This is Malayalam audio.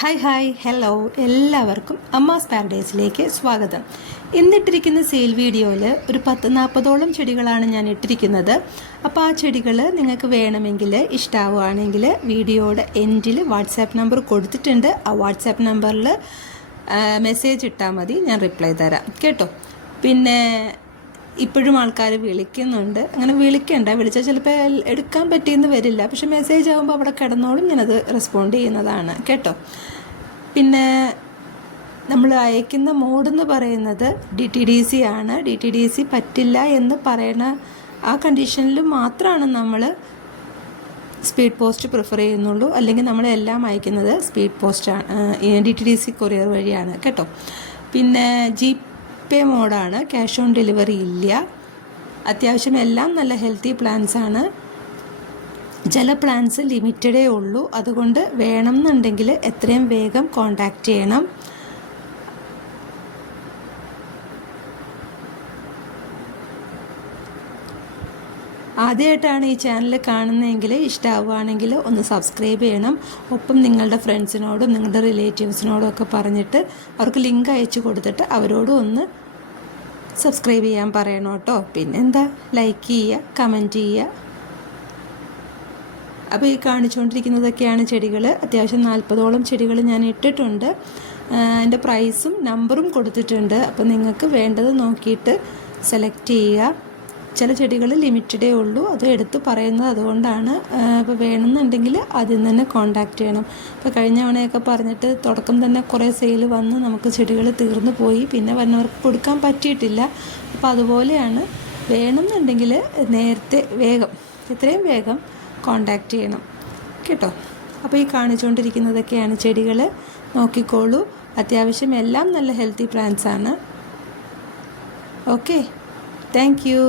ഹായ് ഹലോ എല്ലാവർക്കും അമ്മാസ് പാരഡൈസിലേക്ക് സ്വാഗതം. ഇന്നിട്ടിരിക്കുന്ന സെയിൽ വീഡിയോയിൽ ഒരു 10-40ഓളം ചെടികളാണ് ഞാൻ ഇട്ടിരിക്കുന്നത്. അപ്പോൾ ആ ചെടികൾ നിങ്ങൾക്ക് വേണമെങ്കിൽ ഇഷ്ടമാവുകയാണെങ്കിൽ വീഡിയോയുടെ എൻഡിൽ വാട്സാപ്പ് നമ്പർ കൊടുത്തിട്ടുണ്ട്. ആ വാട്സാപ്പ് നമ്പറിൽ മെസ്സേജ് ഇട്ടാൽ മതി, ഞാൻ റിപ്ലൈ തരാം കേട്ടോ. പിന്നെ ഇപ്പോഴും ആൾക്കാർ വിളിക്കുന്നുണ്ട്. അങ്ങനെ വിളിക്കണ്ട, വിളിച്ചാൽ ചിലപ്പോൾ എടുക്കാൻ പറ്റിയെന്ന് വരില്ല, പക്ഷെ മെസ്സേജ് ആകുമ്പോൾ അവിടെ കിടന്നോളും, ഞാനത് റെസ്പോണ്ട് ചെയ്യുന്നതാണ് കേട്ടോ. പിന്നെ നമ്മൾ അയക്കുന്ന മോഡെന്ന് പറയുന്നത് DTDC ആണ്. DTDC പറ്റില്ല എന്ന് പറയുന്ന ആ കണ്ടീഷനിൽ മാത്രമാണ് നമ്മൾ സ്പീഡ് പോസ്റ്റ് പ്രിഫർ ചെയ്യുന്നുള്ളൂ. അല്ലെങ്കിൽ നമ്മളെല്ലാം അയക്കുന്നത് സ്പീഡ് പോസ്റ്റാണ്, DTDC കൊറിയർ വഴിയാണ് കേട്ടോ. പിന്നെ GPay മോഡാണ്, ക്യാഷ് ഓൺ ഡെലിവറി ഇല്ല. അത്യാവശ്യം എല്ലാം നല്ല ഹെൽത്തി പ്ലാന്റ്സ് ആണ്. ചില പ്ലാന്റ്സ് ലിമിറ്റഡേ ഉള്ളൂ, അതുകൊണ്ട് വേണമെന്നുണ്ടെങ്കിൽ എത്രയും വേഗം കോൺടാക്റ്റ് ചെയ്യണം. ആദ്യമായിട്ടാണ് ഈ ചാനൽ കാണുന്നതെങ്കിൽ ഇഷ്ടമാവുകയാണെങ്കിൽ ഒന്ന് സബ്സ്ക്രൈബ് ചെയ്യണം. ഒപ്പം നിങ്ങളുടെ ഫ്രണ്ട്സിനോടും നിങ്ങളുടെ റിലേറ്റീവ്സിനോടും ഒക്കെ പറഞ്ഞിട്ട് അവർക്ക് ലിങ്ക് അയച്ചു കൊടുത്തിട്ട് അവരോടും ഒന്ന് സബ്സ്ക്രൈബ് ചെയ്യാൻ പറയണം കേട്ടോ. പിന്നെന്താ, ലൈക്ക് ചെയ്യുക, കമൻറ്റ് ചെയ്യുക. അപ്പോൾ ഈ കാണിച്ചുകൊണ്ടിരിക്കുന്നതൊക്കെയാണ് ചെടികൾ. അത്യാവശ്യം 40ഓളം ചെടികൾ ഞാൻ ഇട്ടിട്ടുണ്ട്. അതിൻ്റെ പ്രൈസും നമ്പറും കൊടുത്തിട്ടുണ്ട്. അപ്പോൾ നിങ്ങൾക്ക് വേണ്ടത് നോക്കിയിട്ട് സെലക്ട് ചെയ്യുക. ചില ചെടികൾ ലിമിറ്റഡേ ഉള്ളൂ, അത് എടുത്ത് പറയുന്നത് അതുകൊണ്ടാണ്. അപ്പോൾ വേണമെന്നുണ്ടെങ്കിൽ ആദ്യം തന്നെ കോൺടാക്റ്റ് ചെയ്യണം. ഇപ്പോൾ കഴിഞ്ഞ തവണയൊക്കെ പറഞ്ഞിട്ട് തുടക്കം തന്നെ കുറേ സെയിൽ വന്ന് നമുക്ക് ചെടികൾ തീർന്നു പോയി, പിന്നെ വന്നവർക്ക് കൊടുക്കാൻ പറ്റിയിട്ടില്ല. അപ്പോൾ അതുപോലെയാണ്, വേണമെന്നുണ്ടെങ്കിൽ നേരത്തെ എത്രയും വേഗം കോൺടാക്റ്റ് ചെയ്യണം കേട്ടോ. അപ്പോൾ ഈ കാണിച്ചുകൊണ്ടിരിക്കുന്നതൊക്കെയാണ് ചെടികൾ, നോക്കിക്കോളൂ. അത്യാവശ്യം എല്ലാം നല്ല ഹെൽത്തി പ്ലാന്റ്സ് ആണ്. Okay, thank you.